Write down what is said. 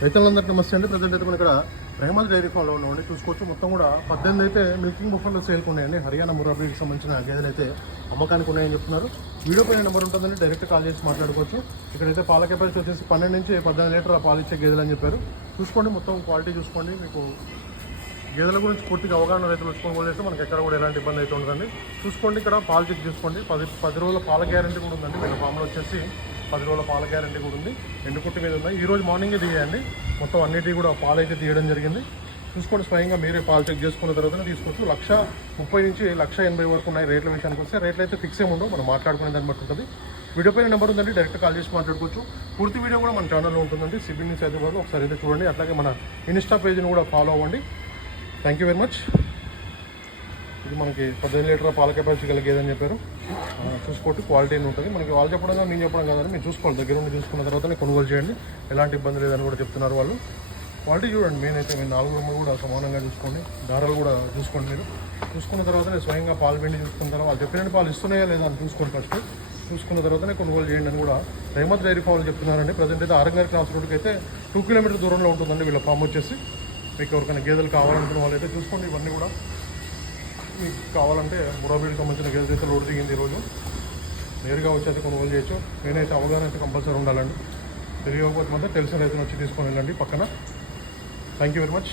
రైతులందరికీ నమస్తే అండి. ప్రజెంట్ అయితే మనం ఇక్కడ రెహమాద్ డైరీ ఫామ్లో ఉన్నామండి. చూసుకోవచ్చు మొత్తం కూడా పద్దెనిమిది అయితే మిల్కింగ్ బుఫర్లో సేల్కి ఉన్నాయండి. హర్యానా మురాబీకి సంబంధించిన గేదెలు అయితే అమ్మకానికి ఉన్నాయని చెప్తున్నారు. వీడియో పైన నెంబర్ ఉంటుందండి. డైరెక్ట్ కాల్ చేసి మాట్లాడుకోవచ్చు. ఇక్కడైతే పాల కెపాసిటీ వచ్చేసి పన్నెండు నుంచి పద్దెనిమిది లీటర్ల పాలు ఇచ్చే గేదెలు అని చెప్పారు. చూసుకోండి మొత్తం క్వాలిటీ చూసుకోండి. మీకు గేదెల గురించి పూర్తిగా అవగాహన రైతులు వచ్చుకోవాలి అయితే మనకి ఎక్కడ కూడా ఎలాంటి ఇబ్బంది అయితే ఉండదండి. చూసుకోండి ఇక్కడ పాలు చెక్ చేసుకోండి. పది పది రోజుల పాల గ్యారంటీ కూడా ఉందండి. వీళ్ళ ఫామ్లో వచ్చేసి పది రోజుల పాల గ్యారంటీ కూడా ఉంది. ఎండుకుట్టి మీద ఉన్నాయి. ఈరోజు మార్నింగే తీయండి. మొత్తం అన్నిటి కూడా పాలు అయితే తీయడం జరిగింది. చూసుకోండి స్వయంగా మీరే పాలు చెక్ చేసుకున్న తర్వాత తీసుకోవచ్చు లక్ష ముప్పై నుంచి లక్ష ఎనభై వరకు ఉన్నాయి రేట్ల విషయానికి వస్తే. రేట్లు అయితే ఫిక్స్ ఏమి ఉండవు. మనం మాట్లాడుకునే దాన్ని బట్టి ఉంటుంది. వీడియో పైన నెంబర్ ఉందండి. డైరెక్ట్ కాల్ చేసి మాట్లాడుకోవచ్చు. పూర్తి వీడియో కూడా మన ఛానల్లో ఉంటుందండి. సిబిల్ న్యూస్ హైదరాబాద్లో ఒకసారి అయితే చూడండి. అట్లాగే మన ఇన్స్టా పేజ్ని కూడా ఫాలో అవ్వండి. థ్యాంక్ యూ వెరీ మచ్ ఇది మనకి పదిహేను లీటర్ పాల కెపాసిటీ కలిగేదని చెప్పారు. చూసుకోండి క్వాలిటీ అని ఉంటుంది. మనకి వాళ్ళు చెప్పడం కానీ నేను చెప్పడం కాదని మీరు చూసుకోవాలి దగ్గర ఉండి చూసుకున్న తర్వాతనే కొనుగోలు చేయండి. ఎలాంటి ఇబ్బంది లేదని కూడా చెప్తున్నారు వాళ్ళు. క్వాలిటీ చూడండి మెయిన్ అయితే నాలుగు రూములు కూడా సమానంగా చూసుకోండి. దారాలు కూడా చూసుకోండి మీరు. చూసుకున్న తర్వాతనే స్వయంగా పాలు పిండి చూసుకున్న తర్వాత వాళ్ళు చెప్పినట్టు పాలు ఇస్తున్నాయా లేదా అని చూసుకోండి ఫస్ట్ చూసుకున్న తర్వాతనే కొనుగోలు చేయండి అని కూడా రేమత్ డైరీ ఫామ్లు చెప్తున్నారండి. ప్రజెంట్ అయితే ఆరంగారి క్రాస్ రోడ్కి అయితే టూ కిలోమీటర్ దూరంలో ఉంటుందండి వీళ్ళ ఫామ్ వచ్చేసి. మీకు ఎవరికైనా గేదెలు కావాలనుకున్న వాళ్ళైతే చూసుకోండి ఇవన్నీ కూడా. మీకు కావాలంటే మురాబీడికి సంబంధించిన గేదె అయితే లోడ్ దిగింది ఈరోజు. నేరుగా వచ్చి అయితే కొనుగోలు చేయొచ్చు. నేనైతే అవగాహన అయితే కంపల్సరీ ఉండాలండి. తెలియకపోతే మాత్రం తెలిసిన రైతులు వచ్చి తీసుకొని వెళ్ళండి పక్కన. Thank you very much